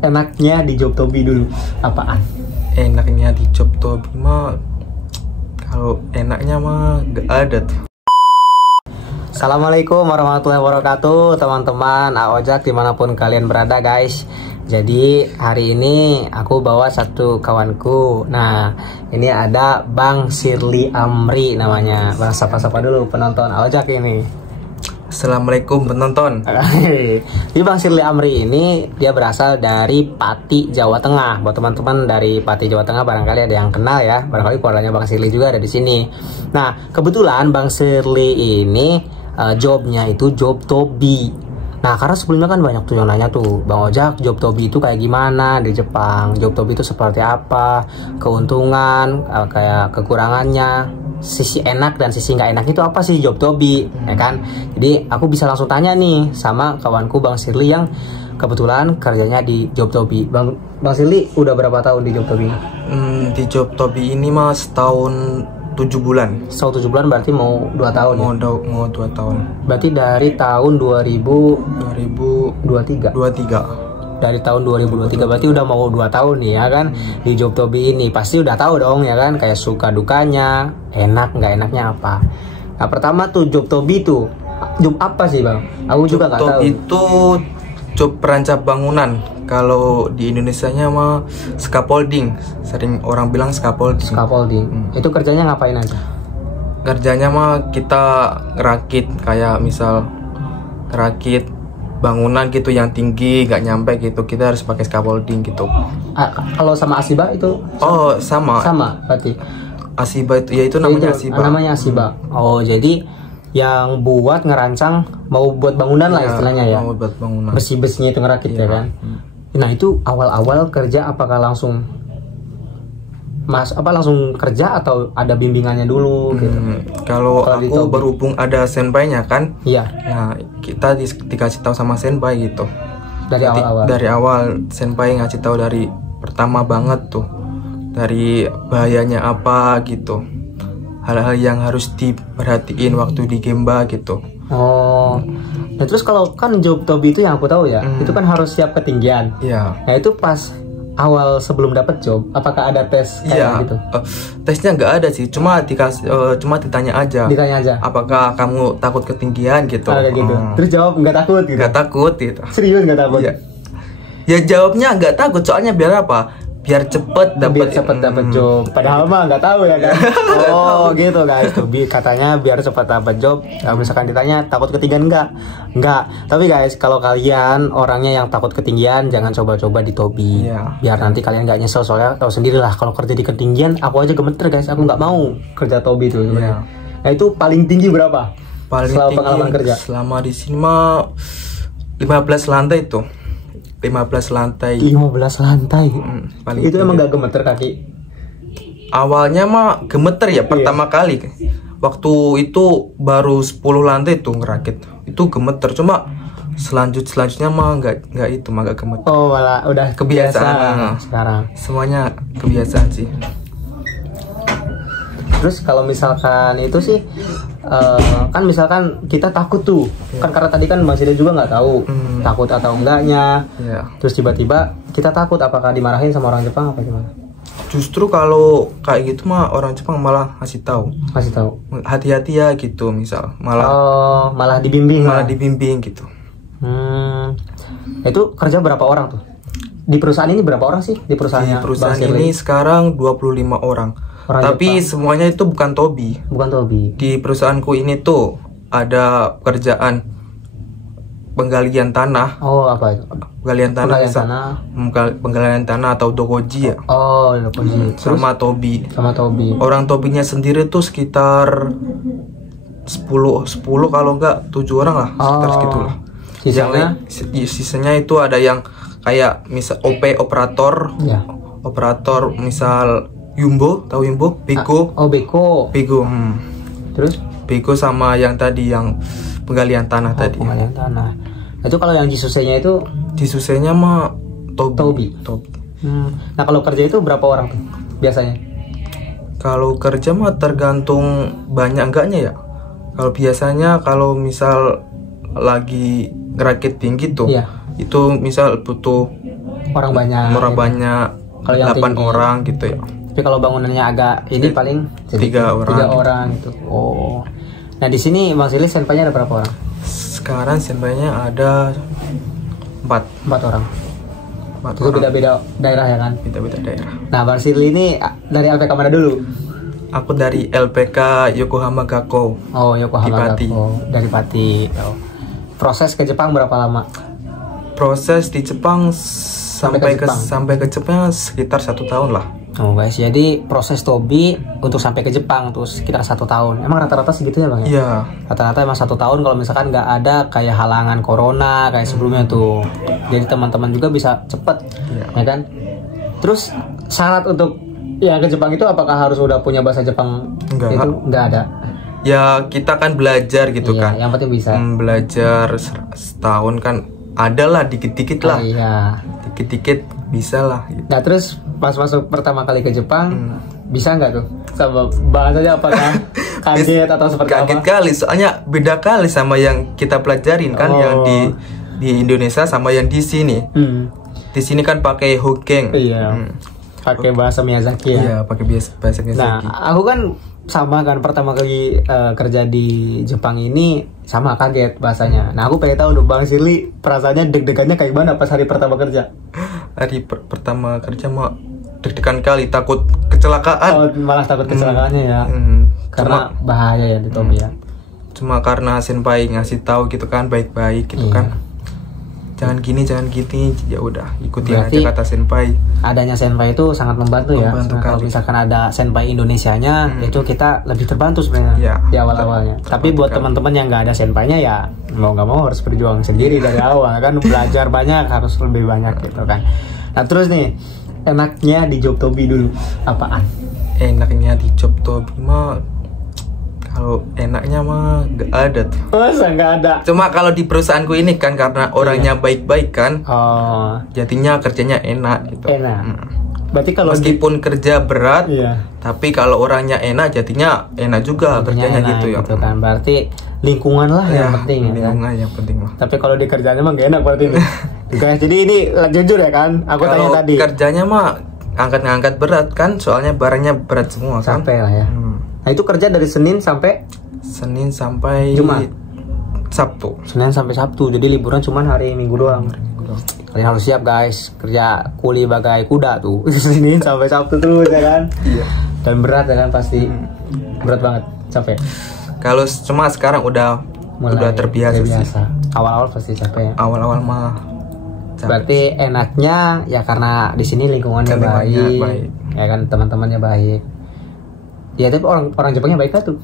enaknya di job Tobi dulu apaan? Enaknya di job Tobi mah, kalau enaknya mah gak ada tuh. Assalamualaikum warahmatullahi wabarakatuh teman-teman Ojak dimanapun kalian berada guys. Jadi hari ini aku bawa satu kawanku. Nah ini ada Bang Shirley Amri namanya. Bang sapa-sapa dulu penonton Ojak ini. Assalamualaikum penonton. Jadi Bang Shirley Amri ini dia berasal dari Pati, Jawa Tengah. Buat teman-teman dari Pati, Jawa Tengah barangkali ada yang kenal ya. Barangkali keluarganya Bang Shirley juga ada di sini. Nah kebetulan Bang Shirley ini jobnya itu job Tobi. Nah karena sebelumnya kan banyak tuh yang nanya tuh, Bang Ojak job Tobi itu kayak gimana di Jepang, job Tobi itu seperti apa, keuntungan, kayak kekurangannya, sisi enak dan sisi nggak enak itu apa sih job Tobi, ya kan? Jadi aku bisa langsung tanya nih sama kawanku Bang Shirley yang kebetulan kerjanya di job Tobi. Bang Shirley udah berapa tahun di job Tobi? Di job Tobi ini mah setahun 7 bulan. Setahun 7 bulan berarti mau 2 tahun mau ya? Mau 2 tahun. Berarti dari tahun 2023. Dari tahun 2023 berarti udah mau 2 tahun nih ya kan di job Tobi ini. Pasti udah tahu dong ya kan kayak suka dukanya, enak nggak enaknya apa. Nah pertama tuh job Tobi itu job apa sih Bang? Aku juga nggak tahu. Itu job perancang bangunan. Kalau di Indonesianya mah scaffolding. Sering orang bilang scaffolding. Scaffolding. Itu kerjanya ngapain aja? Kerjanya mah kita ngerakit, kayak misal ngerakit bangunan gitu yang tinggi nggak nyampe gitu, kita harus pakai scaffolding gitu. Kalau sama Asiba itu? Sama berarti Asiba itu ya, itu namanya Asiba. Namanya Asiba. Oh jadi yang buat ngerancang mau buat bangunan lah istilahnya ya. Mau buat bangunan. Besi-besinya itu ngerakit ya kan. Nah itu awal-awal kerja apakah langsung langsung kerja atau ada bimbingannya dulu gitu? Kalau aku berhubung ada senpainya kan. Iya. Nah kita dikasih tahu sama senpai gitu. Dari awal senpai ngasih tahu dari pertama banget tuh, dari bahayanya apa gitu, hal-hal yang harus diperhatiin waktu di gemba gitu. Oh. Nah terus kalau kan job Tobi itu yang aku tahu ya, itu kan harus siap ketinggian. Iya. Nah itu pas awal sebelum dapat job, apakah ada tes kayak gitu? Tesnya nggak ada sih, cuma ditanya aja. Ditanya aja. Apakah kamu takut ketinggian gitu? Ada gitu. Terus jawab nggak takut gitu. Nggak takut gitu. Serius nggak takut? Iya. Ya jawabnya nggak takut, soalnya biar apa? Biar cepet dapat job. Padahal mah nggak tahu ya kan. Oh gitu guys. Tobi katanya biar cepat dapat job. Kalau misalkan ditanya takut ketinggian enggak. Tapi guys kalau kalian orangnya yang takut ketinggian jangan coba-coba di Tobi. Biar nanti kalian nggak nyesel, soalnya tahu sendiri lah kalau kerja di ketinggian aku aja gemeter guys. Aku nggak mau kerja Tobi itu. Nah itu paling tinggi berapa? Selama pengalaman kerja? Selama di sini mah 15 lantai tuh. 15 lantai. Paling itu emang gak gemeter kaki? Awalnya mah gemeter ya pertama kali. Waktu itu baru 10 lantai tuh ngerakit. Itu gemeter, cuma selanjutnya mah nggak gemeter. Oh malah udah kebiasaan sekarang. Semuanya kebiasaan sih. Terus kalau misalkan itu sih kan misalkan kita takut tuh kan karena tadi kan Bang Sida juga nggak tahu takut atau enggaknya. Terus tiba-tiba kita takut, apakah dimarahin sama orang Jepang apa gimana? Justru kalau kayak gitu mah orang Jepang malah ngasih tahu hati-hati ya gitu, misal malah dibimbing gitu. Itu kerja berapa orang tuh di perusahaan ini? Berapa orang sih di perusahaannya? Di perusahaan ini sekarang 25 orang. Tapi Jepang. Semuanya itu bukan Tobi. Di perusahaanku ini tuh ada pekerjaan penggalian tanah. Oh apa itu? Penggalian tanah atau dokoji ya. Oh dokoji. Sama Tobi. Orang Tobinya sendiri tuh sekitar 10 kalau enggak 7 orang lah, sekitar segitulah. Sisanya itu ada yang kayak misal operator. Operator misal Yumbo, tahu Yumbo? Beko. Beko. Terus? Beko sama yang tadi yang penggalian tanah tadi. Penggalian tanah. Itu kalau yang Jisusenya itu? Jisusenya mah Tobi. Nah kalau kerja itu berapa orang tuh biasanya? Kalau kerja mah tergantung banyak enggaknya ya. Kalau biasanya kalau misal lagi ngerakit tinggi tuh, Itu misal butuh orang banyak. Kalau yang 8 orang gitu ya. Tapi kalau bangunannya agak ini paling 3 orang. 3 orang gitu. Oh. Nah di sini Bang Sirly standby-nya ada berapa orang? Sekarang standby-nya ada 4 orang. 4 Itu orang. beda-beda daerah ya kan? Beda-beda daerah. Nah Bang Sirly ini dari LPK mana dulu? Aku dari LPK Yokohama Gakko. Oh Yokohama di Pati. Gakko. Dari Pati. Oh. Proses ke Jepang berapa lama? Proses di Jepang sampai ke Jepang sekitar 1 tahun lah. Oh guys, jadi proses Tobi untuk sampai ke Jepang tuh sekitar 1 tahun. Emang rata-rata segitu ya Bang? Iya. Rata-rata emang 1 tahun kalau misalkan nggak ada kayak halangan corona kayak sebelumnya tuh. Jadi teman-teman juga bisa cepet, ya kan? Terus syarat untuk ya ke Jepang itu apakah harus udah punya bahasa Jepang? Enggak. Itu nggak ada. Ya kita kan belajar gitu Iya, kan. yang penting bisa. Belajar setahun kan ada lah dikit-dikit lah. Iya. Dikit-dikit bisa lah gitu. Nah terus pas masuk pertama kali ke Jepang bisa nggak tuh sama bahasanya apakah kaget atau seperti Kaget apa? kali soalnya beda kali sama yang kita pelajarin kan yang di Indonesia sama yang di sini. Di sini kan pakai Hokkien. Iya. Pakai bahasa Miyazaki ya. Iya, pakai bahasa Miyazaki. Nah, aku kan sama kan pertama kali kerja di Jepang ini sama kaget bahasanya. Nah, aku pengen tahu dong Bang Sirly perasaannya deg-degannya kayak gimana pas hari pertama kerja? Hari pertama kerja mah deg-degan kali, takut kecelakaan. Oh, malah takut kecelakaannya ya. Karena bahaya ya di Tobi ya. Cuma karena senpai ngasih tahu gitu kan baik-baik gitu kan. Jangan gini, ya udah ikutin berarti aja kata senpai. Adanya senpai itu sangat membantu ya. Nah, kalau misalkan ada senpai Indonesianya, itu kita lebih terbantu sebenarnya di awal-awalnya. Tapi buat teman-teman yang nggak ada senpainya ya mau nggak mau harus berjuang sendiri dari awal kan, belajar banyak, harus lebih banyak gitu kan. Nah terus nih enaknya di job Tobi dulu apaan? Enaknya di job Tobi mah kalau enaknya mah gak ada tuh. Masa nggak ada? Cuma kalau di perusahaanku ini kan karena orangnya baik-baik kan, jadinya kerjanya enak gitu. Enak. Berarti kalau meskipun kerja berat, tapi kalau orangnya enak jadinya enak juga kerjanya gitu ya. Gitu kan. Berarti lingkungan lah yang penting. Lingkungan yang penting lah. Tapi kalau di kerjanya mah gak enak berarti nih. Guys, jadi ini jujur ya kan? Aku tanya tadi. Kerjanya mah angkat-ngangkat berat kan, soalnya barangnya berat semua kan. Sampai lah ya. Nah itu kerja dari Senin sampai Jumat, Sabtu. Senin sampai Sabtu, jadi liburan cuma hari Minggu doang. Kalian harus siap guys, kerja kuli bagai kuda tuh. Senin sampai Sabtu terus ya kan. Iya. Dan berat ya kan pasti. Berat banget, capek. Kalau cuma sekarang udah terbiasa sih. Awal-awal pasti capek. Awal-awal mah capek. Berarti enaknya ya karena di sini lingkungannya baik. Ya kan teman-temannya baik. Ya tapi orang Jepangnya baik tuh.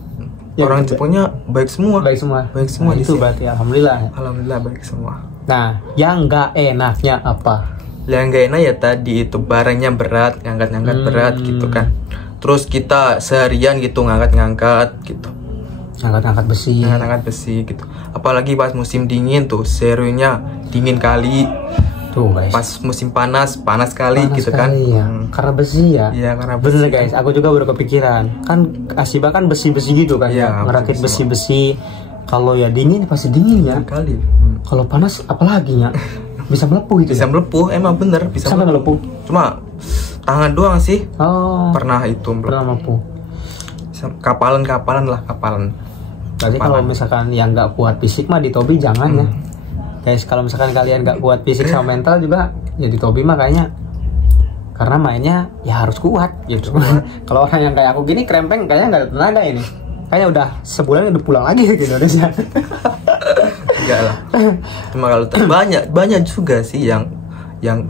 Ya, orang Jepangnya baik semua. Baik semua. Nah, itu berarti alhamdulillah. Alhamdulillah baik semua. Nah, yang nggak enaknya apa? Yang nggak enak ya tadi itu barangnya berat, ngangkat-ngangkat berat gitu kan. Terus kita seharian gitu ngangkat-ngangkat gitu. Ngangkat-ngangkat besi. Ngangkat-ngangkat besi gitu. Apalagi pas musim dingin tuh, serunya dingin kali. Tuh guys. Pas musim panas kali gitu kan. Ya. Karena besi ya. Iya, karena besi. Bener guys, aku juga baru kepikiran. Kan Asiba kan besi-besi gitu kan ya. Ngerakit besi-besi. Kalau ya dingin pasti dingin ya. Kali. Kalau panas apalagi ya. Bisa melepuh gitu. Bisa melepuh, emang bener bisa sampai melepuh. Cuma tangan doang sih. Pernah itu melepuh. Kapalan lah. Berarti kalau misalkan yang nggak kuat fisik mah di Tobi jangan ya. Guys, kalau misalkan kalian nggak kuat fisik sama mental juga, ya di Tobi mah kayaknya karena mainnya ya harus kuat gitu. Kalau orang yang kayak aku gini krempeng kayaknya nggak ada tenaga ini. Kayaknya udah sebulan udah pulang lagi ke Indonesia. Enggak lah. Cuma kalau banyak juga sih yang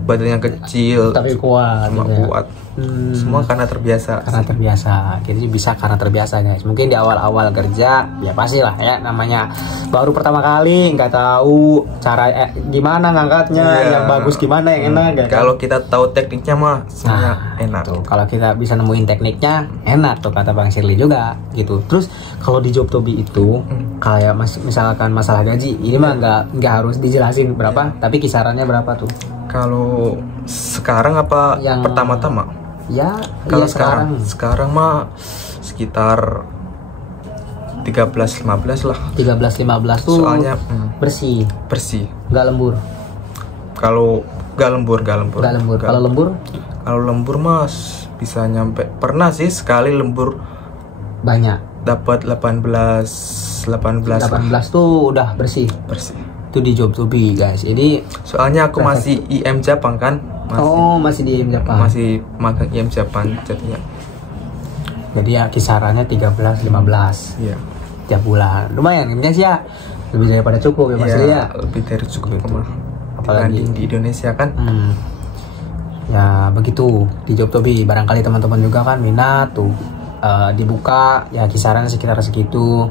badannya kecil tapi kuat. Kuat. Semua karena terbiasa. Jadi bisa karena terbiasa guys. Mungkin di awal-awal kerja ya pastilah ya namanya baru pertama kali nggak tahu cara gimana ngangkatnya, yang bagus gimana yang enak. Kalau kita tahu tekniknya mah semuanya enak. Tuh, kalau kita bisa nemuin tekniknya enak tuh kata Bang Sirly juga gitu. Terus kalau di job Tobi itu kayak misalkan masalah gaji ini mah nggak harus dijelasin berapa, tapi kisarannya berapa tuh? Kalau sekarang apa yang pertama-tama? Ya, kalau sekarang mah sekitar 13-15 lah. 13-15 tuh soalnya bersih, nggak Kalau nggak lembur. Kalau lembur? Kalau lembur mas bisa nyampe, pernah sih sekali lembur banyak. Dapat 18 tuh udah bersih. Itu di Jobtobi guys. Ini soalnya aku masih IM Jepang kan. Masih di IM Jepang. Masih magang IM Jepang jadinya. Jadi ya kisarannya 13-15. Iya. Tiap bulan. Lumayan sih ya. Lebih daripada cukup ya Mas ya. Lebih dari cukup gitu. Apalagi di Indonesia kan. Ya begitu di Jobtobi. Barangkali teman-teman juga kan minat tuh dibuka ya kisaran sekitar segitu.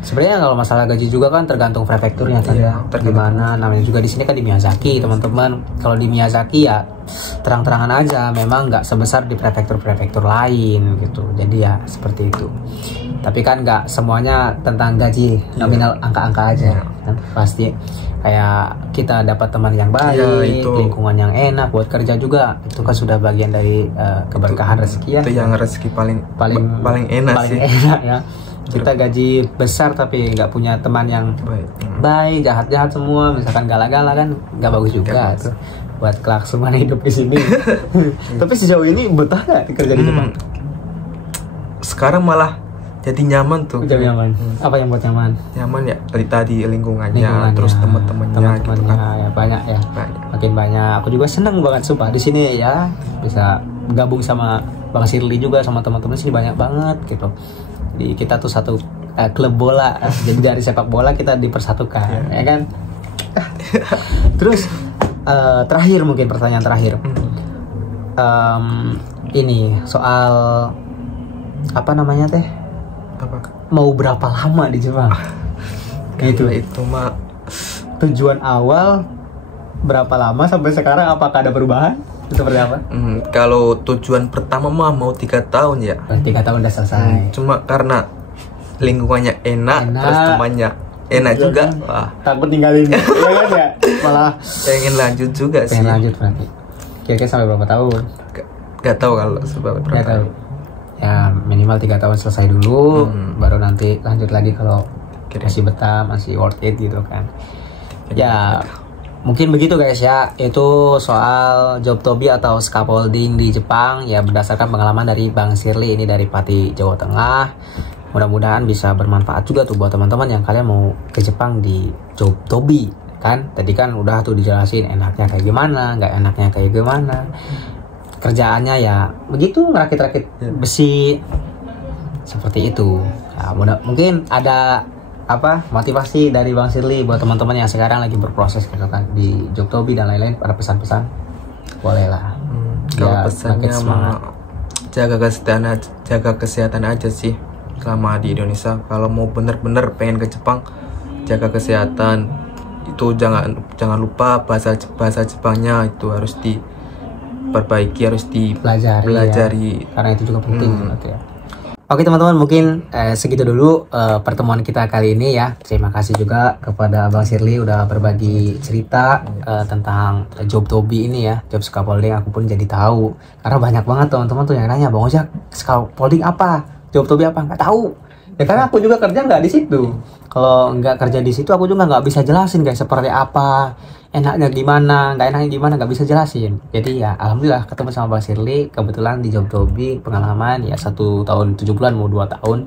Sebenarnya kalau masalah gaji juga kan tergantung prefekturnya kan ya. Gimana namanya juga di sini kan di Miyazaki teman-teman. Kalau di Miyazaki ya terang-terangan aja, memang nggak sebesar di prefektur lain gitu. Jadi ya seperti itu. Tapi kan nggak semuanya tentang gaji nominal angka-angka aja kan. Pasti kayak kita dapat teman yang baik, lingkungan yang enak buat kerja juga, itu kan sudah bagian dari keberkahan rezeki ya. Itu yang rezeki paling enak sih. Enak ya. Kita gaji besar tapi nggak punya teman yang baik, jahat-jahat semua, misalkan galak-galak kan nggak bagus juga tuh buat kelangsungan hidup di sini. Tapi sejauh ini betah nggak kerja di Jepang? Sekarang malah jadi nyaman tuh. Jadi nyaman. Apa yang buat nyaman? Nyaman ya dari tadi lingkungannya, terus teman-temannya gitu kan. Ya banyak ya. Makin banyak. Aku juga seneng banget sumpah di sini ya. Bisa gabung sama Bang Shirley juga, sama teman-teman sini banyak banget gitu. Kita tuh satu klub bola, jadi dari sepak bola kita dipersatukan, ya kan? Terus terakhir, mungkin pertanyaan terakhir, ini soal apa namanya teh? Mau berapa lama di Jepang? Itu mah tujuan awal berapa lama sampai sekarang, apakah ada perubahan? Seperti apa? Kalau tujuan pertama mah mau 3 tahun ya. 3 tahun udah selesai. Cuma karena lingkungannya enak, terus temannya enak juga. Wah, takut ninggalin. Ya kan ya? Malah pengen lanjut juga sih. Pengen lanjut berarti. Kira-kira sampai berapa tahun? Gak tahu kalau berapa tahun. Ya minimal 3 tahun selesai dulu, baru nanti lanjut lagi kalau masih betah, masih worth it gitu kan. Ya mungkin begitu guys ya, itu soal Jobtobi atau scaffolding di Jepang ya, berdasarkan pengalaman dari Bang Shirley ini dari Pati, Jawa Tengah. Mudah-mudahan bisa bermanfaat juga tuh buat teman-teman yang kalian mau ke Jepang di Jobtobi kan. Tadi kan udah tuh dijelasin enaknya kayak gimana, nggak enaknya kayak gimana. Kerjaannya ya begitu, ngerakit-rakit besi seperti itu. Ya, mungkin ada motivasi dari Bang Shirley buat teman-teman yang sekarang lagi berproses gitu kan di Jobtobi dan lain-lain, pada pesan-pesan boleh lah. Kalau pesannya jaga kesehatan aja sih selama di Indonesia. Kalau mau bener-bener pengen ke Jepang, jaga kesehatan. Itu jangan lupa bahasa Jepangnya itu harus diperbaiki, harus dipelajari ya, karena itu juga penting. Oke teman-teman, mungkin segitu dulu pertemuan kita kali ini ya. Terima kasih juga kepada Bang Shirley udah berbagi cerita tentang Jobtobi ini ya, job scaffolding. Aku pun jadi tahu karena banyak banget teman-teman tuh yang nanya, Bang Ojak, scaffolding apa, Jobtobi apa, nggak tahu. Ya karena aku juga kerja nggak di situ. Kalau nggak kerja di situ aku juga nggak bisa jelasin guys seperti apa, enaknya gimana, nggak enaknya gimana, nggak bisa jelasin. Jadi ya alhamdulillah ketemu sama Bang Shirley kebetulan di Jobtobi, pengalaman ya 1 tahun 7 bulan mau 2 tahun.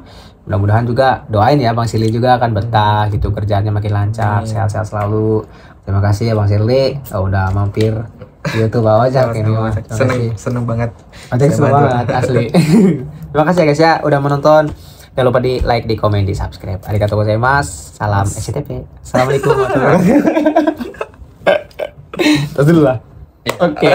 Mudah-mudahan juga doain ya Bang Shirley juga akan betah gitu, kerjaannya makin lancar, sehat-sehat selalu. Terima kasih ya Bang Shirley udah mampir YouTube Bang Ojak ini. Seneng banget. Seneng banget asli. Terima kasih ya guys ya udah menonton. Jangan lupa di like, di komen, di subscribe. Arigatou gozaimasu. Salam SCTP. Assalamualaikum warahmatullahi wabarakatuh. Terus dulu lah. Oke.